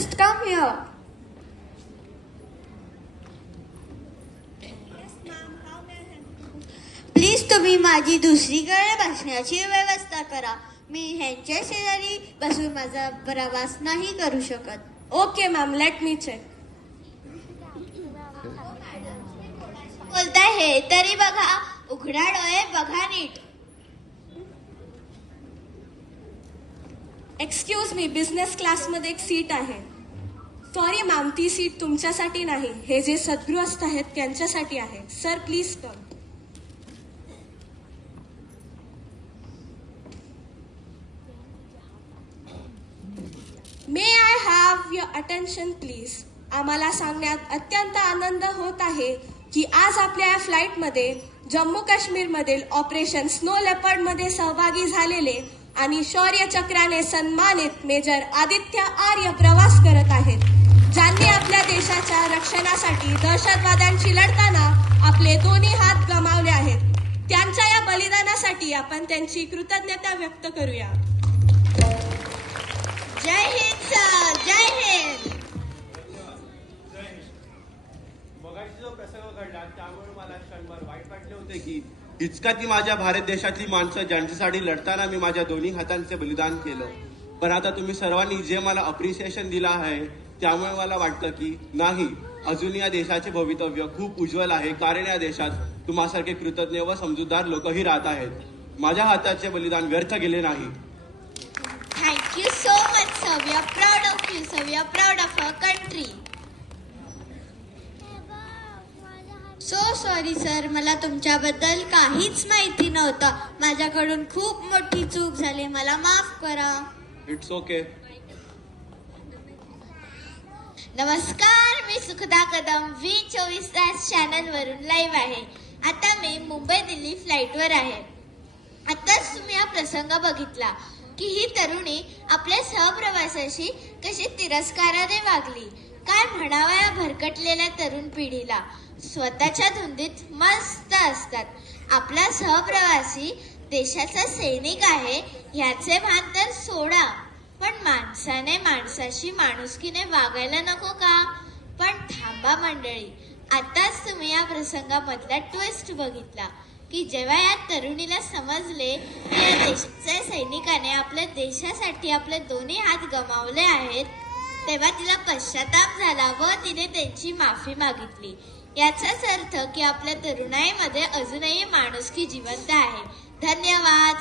Just come here. Please तुम्ही माझी दुसरीकडे बसण्याची व्यवस्था करा. मी ह्यांच्या शेजारी बसून माझा प्रवास नाही करू शकत. Okay ma'am, let me check. बोलताय हे तरी बघा, उघडा डोळे बघा नीट. एक्सक्यूज मी, बिझनेस क्लासमध्ये एक सीट आहे. सॉरी मॅम, ती सीट तुमच्यासाठी नाही, हे जे सद्गृहस्थ आहेत त्यांच्यासाठी आहे. Sir please come. May I have your attention please. आम्हाला सांगण्यात अत्यंत आनंद होत आहे की आज आपल्या या फ्लाईटमध्ये जम्मू काश्मीरमधील ऑपरेशन स्नो लेपर्डमध्ये सहभागी झालेले आणि शौर्य चक्राने सन्मानित मेजर आदित्य आर्य प्रवास करत आहेत, ज्यांनी आपल्या देशाच्या रक्षणासाठी दहशतवाद्यांशी लढताना आपले दोन्ही हात गमावले आहेत. त्यांच्या या बलिदानासाठी आपण त्यांची कृतज्ञता व्यक्त करूया. जय हिंद सर, जय हिंद. मगाशी जो प्रसंग घडला त्यामुळे मला क्षणभर वाईट वाटले होते की इतका ती माझ्या भारत देशातली माणसं ज्यांच्यासाठी लढताना मी माझ्या दोन्ही हातांचे बलिदान केलं. पण आता तुम्ही सर्वांनी जे मला अप्रिसिएशन दिलं आहे त्यामुळे मला वाटतं की नाही, अजून या देशाचे भवितव्य खूप उज्ज्वल आहे, कारण या देशात तुम्हासारखे कृतज्ञ व समजूतदार लोकही राहत आहेत. माझ्या हाताचे बलिदान व्यर्थ गेले नाही. Thank you so much, sir. We are proud of you, sir. We are proud of our country. So sorry, sir. मला तुमच्याबद्दल काहीच माहिती नव्हतं. माझ्याकडून खूप मोठी चूक झाली. मला माफ करा. It's okay. नमस्कार, मी सुखदा कदम V24 तास चॅनल वरून लाईव्ह आहे. आता मी मुंबई दिल्ली फ्लाईटवर आहे. आताच तुम्ही हा प्रसंग बघितला की ही तरुणी आपल्या सहप्रवासाशी कशी तिरस्काराने वागली. काय म्हणावं या भरकटलेल्या तरुण पिढीला. स्वतःच्या धुंदीत मस्त असतात. आपला सहप्रवासी देशाचा सैनिक आहे ह्याचे भान तर सोडा, पण माणसाने माणसाशी माणुसकीने वागायला नको का. पण थांबा मंडळी, आताच तुम्ही या प्रसंगामधला ट्विस्ट बघितला की जेव्हा या तरुणीला समजले की या देशाच्या सैनिकाने आपल्या देशासाठी आपले दोन्ही हात गमावले आहेत, तेव्हा तिला पश्चाताप झाला व तिने त्यांची माफी मागितली. याचाच अर्थ की आपल्या तरुणाईमध्ये अजूनही माणुसकी जिवंत आहे. धन्यवाद.